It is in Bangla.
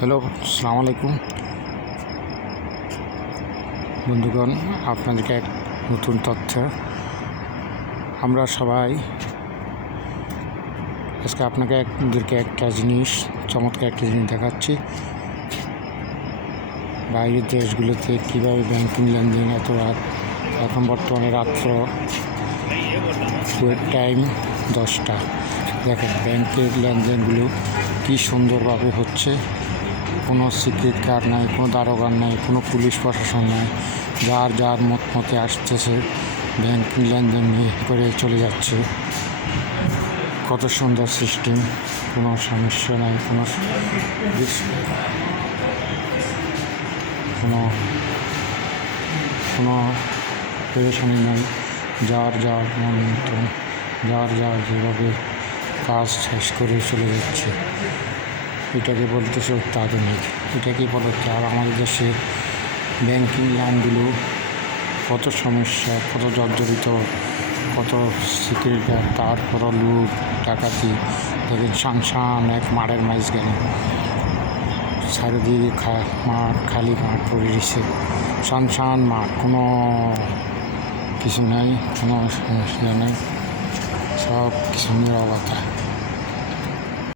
হ্যালো, আসসালামু আলাইকুম বন্ধুগণ। আপনাদেরকে এক নতুন তথ্য আমরা সবাই আজকে আপনাদেরকে একটা জিনিস, চমৎকার একটা জিনিস দেখাচ্ছি। বাইরের দেশগুলোতে কীভাবে ব্যাংকিং লেনদেন এত রাত, এখন বর্তমানে রাত্র কুয়েট টাইম 10টা। দেখেন ব্যাংকের লেনদেনগুলো কী সুন্দরভাবে হচ্ছে। কোনো সিক্রেট কার্ড নাই, কোনো দারোগান নাই, কোনো পুলিশ প্রশাসন নাই। যার যার মতে আসতেছে ব্যাংকিং লেনদেন নিয়ে করে চলে যাচ্ছে। কত সুন্দর সিস্টেম, কোনো সমস্যা নাই, কোনো কোনো পেরেশানি নাই। যার যার মন মতন যার যেভাবে কাজ শেষ করে চলে যাচ্ছে। এটাকে বলতেছে অত্যাধুনিক, এটাকেই বলা হচ্ছে। আর আমাদের দেশে ব্যাংকিং লাইনগুলো কত সমস্যা, কত জর্জরিত, কত সিকিউরিটি, তারপর লুট ডাকাতি। দেখেন শান এক মাঠের মাঝখানে চারিদিকে মাঠ, খালি মাঠ পড়ে রয়েছে। শান মাঠ, কোনো কিছু নাই, কোনো সমস্যা নেই, সব কিছু নিরবতা।